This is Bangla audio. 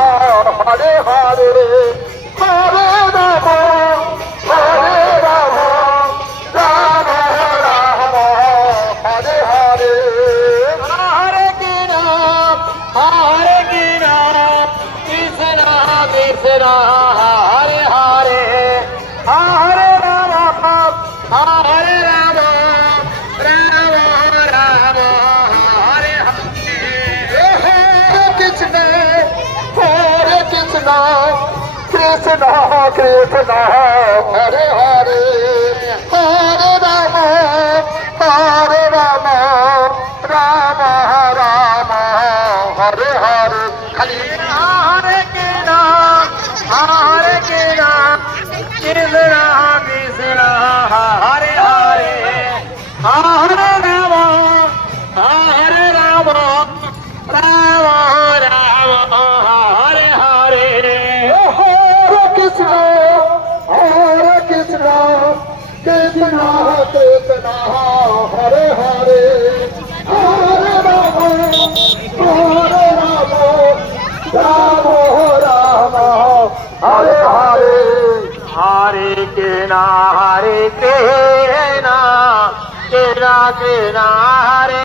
হরে হরে হরে রাম হরে রাম রাম রাম হরে হরে হরে কৃষ্ণ কৃষ্ণ কৃষ্ণ হরে হরে হরে রাম হরে রাম রাম রাম হরে হরে হরে কৃষ্ণ কৃষ্ণ কৃষ্ণ হরে হরে হরে রাম রাম রাম হরে হরে খালি হরে কৃষ্ণ কৃষ্ণ কৃষ্ণ হরে হরে হরে রাম রাম রাম হরে হরে হরে কৃষ্ণ কৃষ্ণ কৃষ্ণ হরে হরে হরে রাম রাম রাম হরে হরে হরে কৃষ্ণ কৃষ্ণ কৃষ্ণ কৃষ্ণ হরে